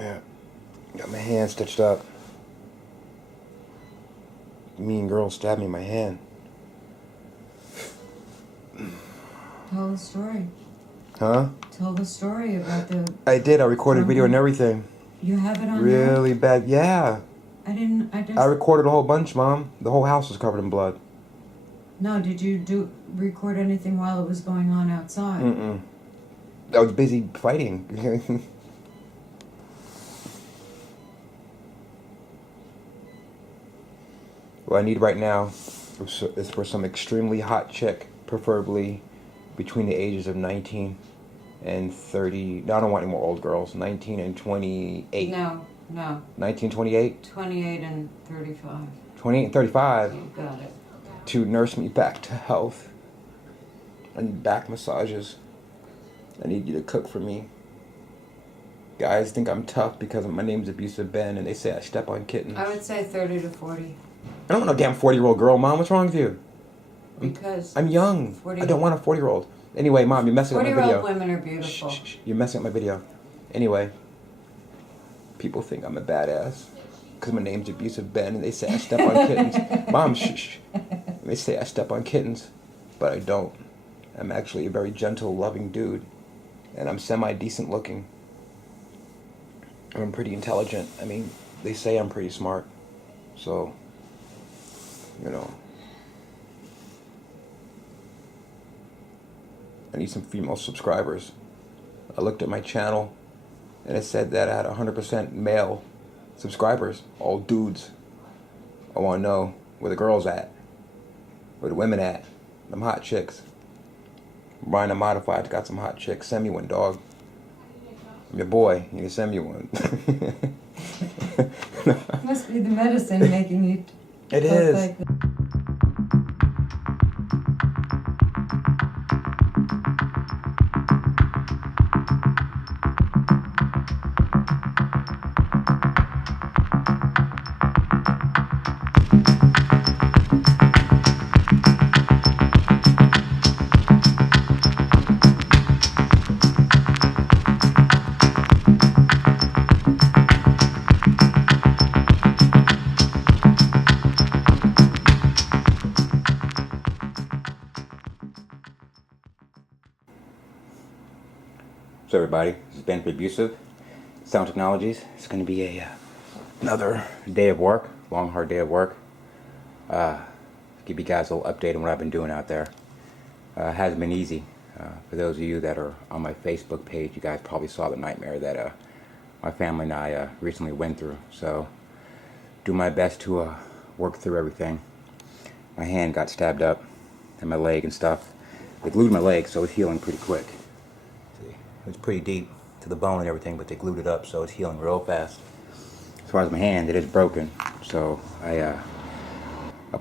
Yeah. Got my hand stitched up. Mean girl stabbed me in my hand. Tell the story. Huh? Tell the story about the... I did. I recorded video and everything. You have it on Really bad. Yeah. I recorded a whole bunch, Mom. The whole house was covered in blood. No, did you record anything while it was going on outside? Mm-mm. I was busy fighting. What I need right now is for some extremely hot chick, preferably between the ages of 19 and 30. No, I don't want any more old girls. 19 and 28. No. 19, 28? 28 and 35. 28 and 35? You got it. To nurse me back to health. I need back massages. I need you to cook for me. Guys think I'm tough because my name's abusiveben and they say I step on kittens. I would say 30 to 40. I don't want no damn 40-year-old girl, Mom. What's wrong with you? Because I'm young. 40, I don't want a 40-year-old. Anyway, Mom, you're messing up my video. 40-year-old women are beautiful. Shh. You're messing up my video. Anyway, people think I'm a badass because my name's abusiveben and they say I step on kittens. Mom, shh. They say I step on kittens, but I don't. I'm actually a very gentle, loving dude, and I'm semi-decent looking. I'm pretty intelligent. I mean, they say I'm pretty smart, so, you know. I need some female subscribers. I looked at my channel, and it said that I had 100% male subscribers, all dudes. I want to know where the girls at, where the women at, them hot chicks. Brian Modified's got some hot chicks. Send me one, dog. I'm your boy. You can send me one. Must be the medicine making you. It is. Like So everybody, this is Ben for Abusive Sound Technologies. It's going to be another day of work, long hard day of work. Give you guys a little update on what I've been doing out there. It hasn't been easy. For those of you that are on my Facebook page, you guys probably saw the nightmare that my family and I recently went through. So do my best to work through everything. My hand got stabbed up and my leg and stuff. They glued my leg, so it's healing pretty quick. It was pretty deep to the bone and everything, but they glued it up, so it's healing real fast. As far as my hand, it is broken, so I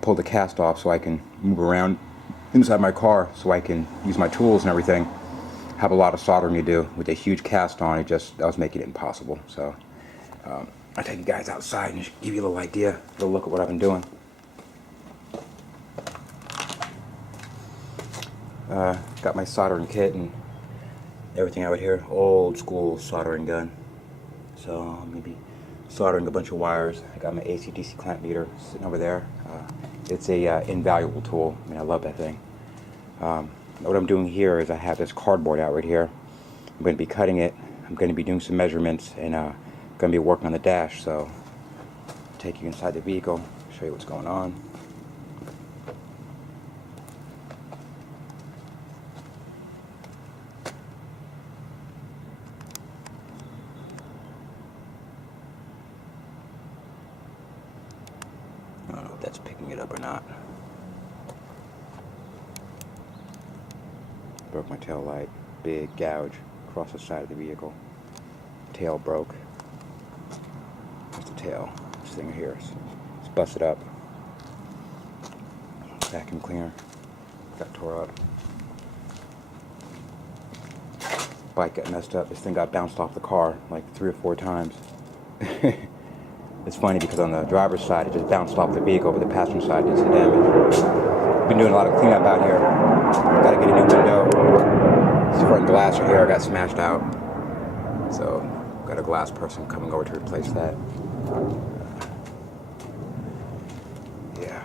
pulled the cast off so I can move around inside my car, so I can use my tools and everything. Have a lot of soldering to do with a huge cast on. That was making it impossible. So I'll take you guys outside and just give you a little idea, a little look at what I've been doing. Got my soldering kit and everything out here, old school soldering gun. So I'm gonna be soldering a bunch of wires. I got my AC/DC clamp meter sitting over there. It's a invaluable tool. I mean, I love that thing. What I'm doing here is I have this cardboard out right here. I'm going to be cutting it. I'm going to be doing some measurements and going to be working on the dash. So I'll take you inside the vehicle, show you what's going on. I don't know if that's picking it up or not. Broke my tail light. Big gouge across the side of the vehicle. Tail broke. That's the tail. This thing here. It's busted up. Vacuum cleaner. Got tore up. Bike got messed up. This thing got bounced off the car like 3 or 4 times. It's funny because on the driver's side it just bounced off the vehicle, but the passenger side did some damage. Been doing a lot of cleanup out here. Gotta get a new window. This front glass right here got smashed out. So got a glass person coming over to replace that. Yeah.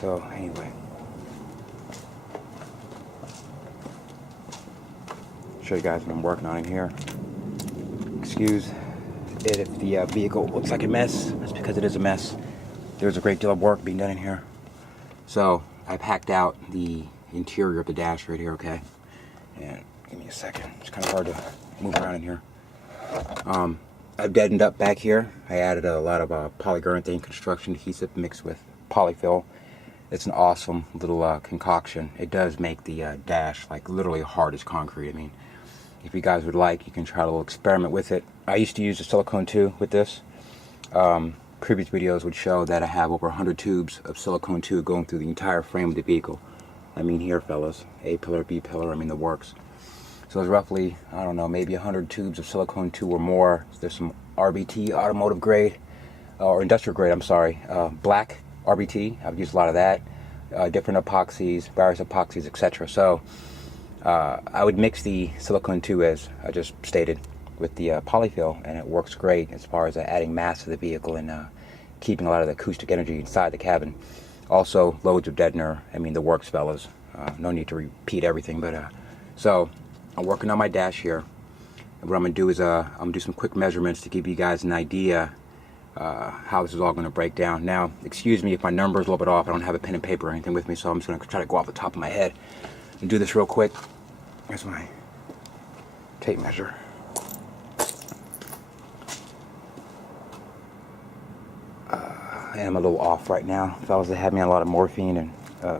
So anyway, show you guys what I'm working on in here. Excuse it if the vehicle looks like a mess. That's because it is a mess. There's a great deal of work being done in here. So I packed out the interior of the dash right here, okay? And give me a second. It's kind of hard to move around in here. I've deadened up back here. I added a lot of polyurethane construction adhesive mixed with polyfill. It's an awesome little concoction. It does make the dash like literally hard as concrete. I mean, if you guys would like, you can try a little experiment with it. I used to use a silicone tube with this. Previous videos would show that I have over 100 tubes of silicone tube going through the entire frame of the vehicle. I mean here, fellas, A pillar, B pillar, I mean the works. So it's roughly, I don't know, maybe 100 tubes of silicone tube or more. There's some RBT, automotive grade, or industrial grade, I'm sorry, black RBT. I've used a lot of that. Different epoxies, various epoxies, etc. So I would mix the silicone tube, as I just stated, with the polyfill, and it works great as far as adding mass to the vehicle and keeping a lot of the acoustic energy inside the cabin. Also, loads of deadener. I mean, the works, fellas. No need to repeat everything, but so I'm working on my dash here. And what I'm gonna do is I'm gonna do some quick measurements to give you guys an idea how this is all gonna break down. Now, excuse me if my number is a little bit off. I don't have a pen and paper or anything with me, so I'm just gonna try to go off the top of my head and do this real quick. Here's my tape measure. And I'm a little off right now. Fellas, they have me on a lot of morphine and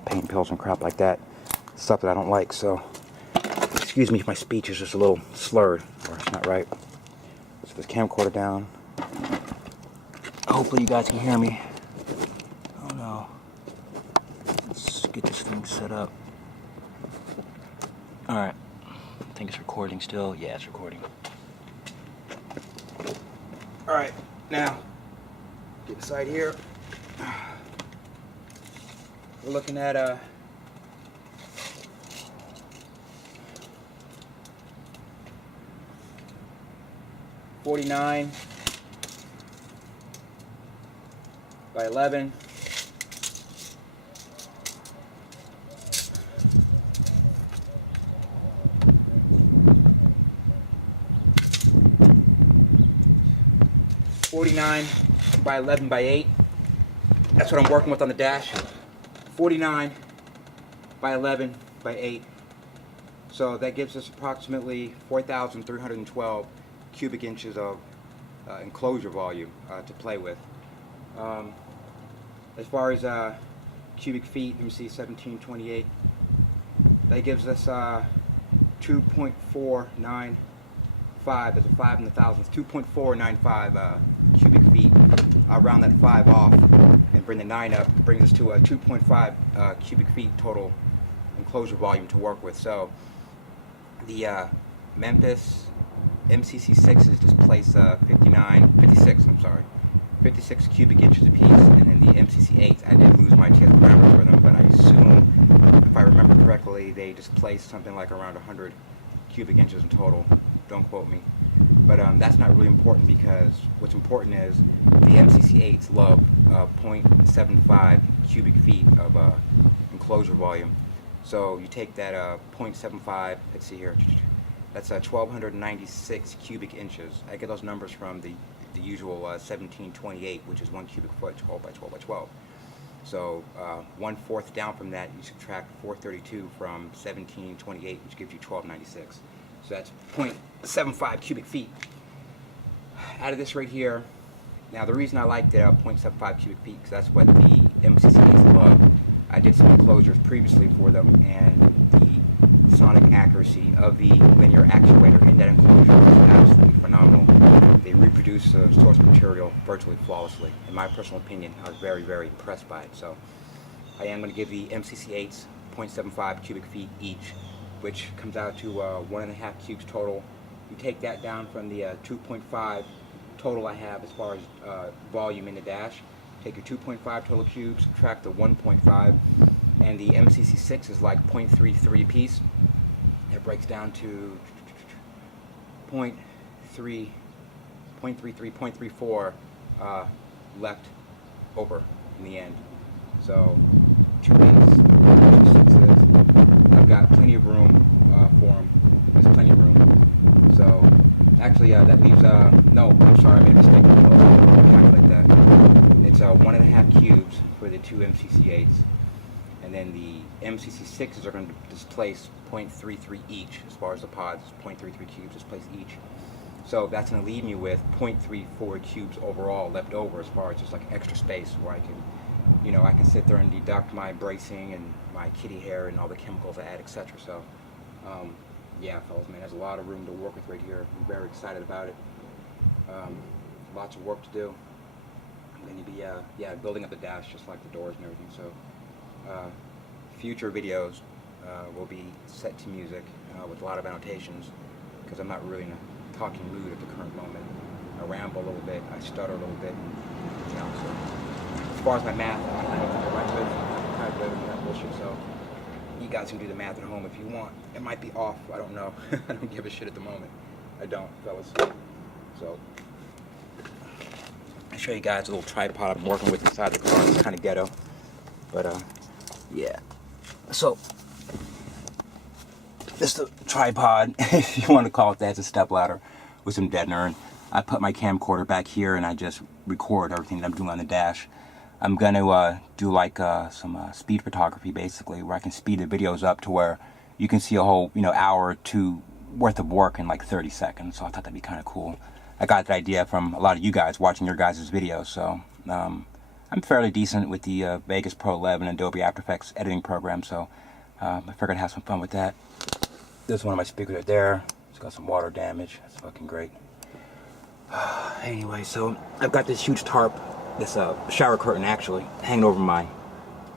pain pills and crap like that. Stuff that I don't like, so excuse me if my speech is just a little slurred or it's not right. So this camcorder down. Hopefully you guys can hear me. Oh no. Let's get this thing set up. Alright. I think it's recording still. Yeah, it's recording. Alright, now get inside here. We're looking at 49 by 11. By 11 by 8. That's what I'm working with on the dash. 49 by 11 by 8. So that gives us approximately 4,312 cubic inches of enclosure volume to play with. As far as cubic feet, let me see, 1728. That gives us 2.495. That's a 5 in the thousands. 2.495 cubic feet. I'll round that 5 off and bring the 9 up. Brings us to a 2.5 cubic feet total enclosure volume to work with. So the Memphis MCC6s displace 56 cubic inches apiece, and then the MCC8s, I did lose my TS parameter for them, but I assume, if I remember correctly, they displaced something like around 100 cubic inches in total. Don't quote me. But that's not really important, because what's important is the MCC8s love 0.75 cubic feet of enclosure volume. So you take that 0.75, let's see here, that's 1,296 cubic inches. I get those numbers from the usual 1728, which is 1 cubic foot, 12 by 12 by 12. So 1/4 down from that, you subtract 432 from 1728, which gives you 1296. So that's 0.75 cubic feet. Out of this right here, now the reason I like the 0.75 cubic feet, because that's what the MCCs love. I did some enclosures previously for them, and the sonic accuracy of the linear actuator in that enclosure is absolutely phenomenal. They reproduce the source material virtually flawlessly. In my personal opinion, I was very, very impressed by it. So I am going to give the MCC8s 0.75 cubic feet each, which comes out to 1.5 cubes total. You take that down from the 2.5 total I have as far as volume in the dash. Take your 2.5 total cubes, subtract the 1.5, and the MCC6 is like 0.33 a piece. It breaks down to 0.33 0.33, 0.34 left over in the end. So 2 8s, 2 6s. I've got plenty of room for them. There's plenty of room. So actually, that leaves no. I'm sorry, I made a mistake. I'll calculate that. It's 1.5 cubes for the 2 MCC8s, and then the MCC6s are going to displace 0.33 each as far as the pods. 0.33 cubes displace each. So that's going to leave me with 0.34 cubes overall left over as far as just like extra space where I can, you know, I can sit there and deduct my bracing and my kitty hair and all the chemicals I add, etc. So, yeah, fellas, man, there's a lot of room to work with right here. I'm very excited about it. Lots of work to do. I'm going to be, yeah, building up the dash just like the doors and everything. So, future videos will be set to music with a lot of annotations because I'm not really in a talking mood at the current moment. I ramble a little bit, I stutter a little bit, you know. So, as far as my math, I don't think I'm right with. I'm kind of good with that bullshit. So, you guys can do the math at home if you want. It might be off. I don't know. I don't give a shit at the moment. I don't, fellas. So, I'll show you guys a little tripod I'm working with inside the car. It's kind of ghetto, but yeah. So, this is the tripod, if you want to call it that. It's a stepladder with some deadener, and I put my camcorder back here, and I just record everything that I'm doing on the dash. I'm gonna do like some speed photography, basically, where I can speed the videos up to where you can see a whole, you know, hour or two worth of work in like 30 seconds. So I thought that'd be kind of cool. I got that idea from a lot of you guys watching your guys' videos. So I'm fairly decent with the Vegas Pro 11 Adobe After Effects editing program. So I figured I'd have some fun with that. There's one of my speakers right there. It's got some water damage. That's fucking great. Anyway, so I've got this huge tarp, this shower curtain actually, hanging over my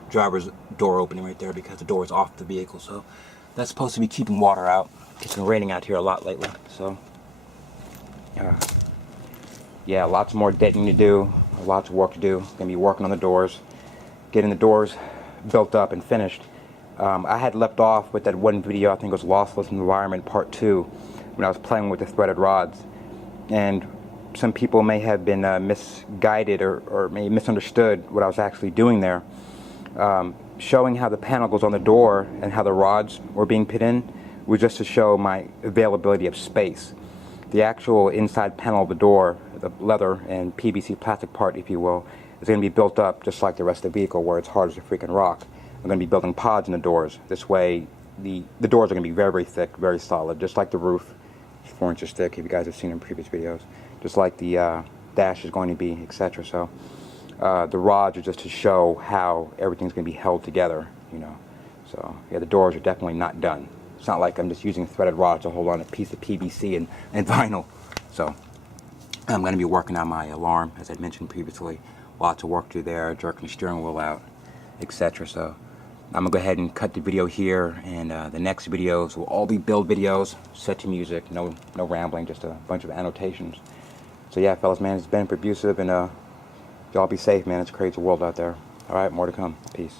driver's door opening right there because the door is off the vehicle. So that's supposed to be keeping water out. It's been raining out here a lot lately. So yeah, lots more deadening to do, lots of work to do. Gonna be working on the doors, getting the doors built up and finished. I had left off with that one video, I think it was Lossless Environment Part 2, when I was playing with the threaded rods. And some people may have been misguided or may misunderstood what I was actually doing there. Showing how the panel goes on the door and how the rods were being put in was just to show my availability of space. The actual inside panel of the door, the leather and PVC plastic part, if you will, is going to be built up just like the rest of the vehicle where it's hard as a freaking rock. I'm going to be building pods in the doors. This way the doors are going to be very, very thick, very solid, just like the roof. 4 inches thick, if you guys have seen in previous videos. Just like the dash is going to be, etc. So the rods are just to show how everything's going to be held together, you know. So yeah, the doors are definitely not done. It's not like I'm just using threaded rods to hold on a piece of PVC and vinyl. So I'm going to be working on my alarm, as I mentioned previously. Lots of work to do there, jerking the steering wheel out, etc. So I'm going to go ahead and cut the video here, and the next videos will all be build videos, set to music, no rambling, just a bunch of annotations. So yeah, fellas, man, it's been abusive, and y'all be safe, man. It's a crazy world out there. Alright, more to come. Peace.